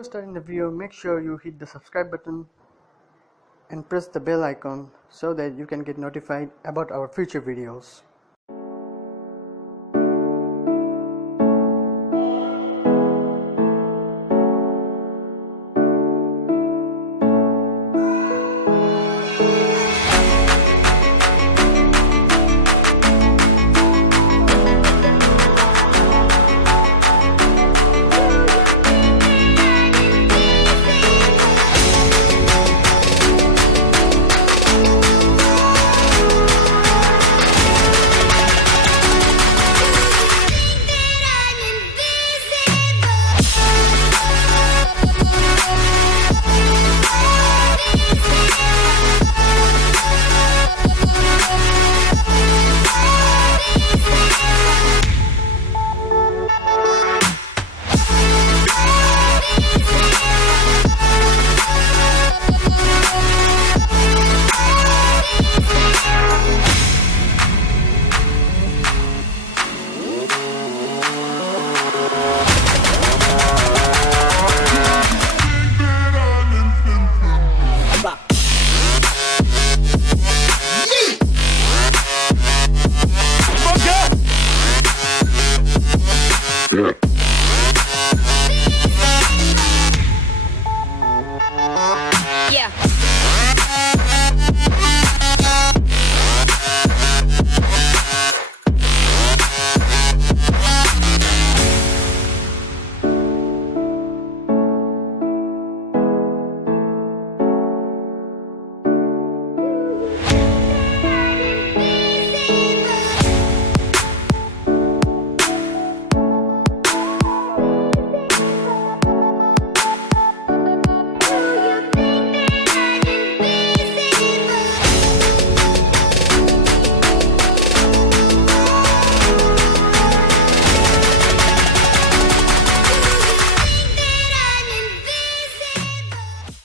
Before starting the video, make sure you hit the subscribe button and press the bell icon so that you can get notified about our future videos.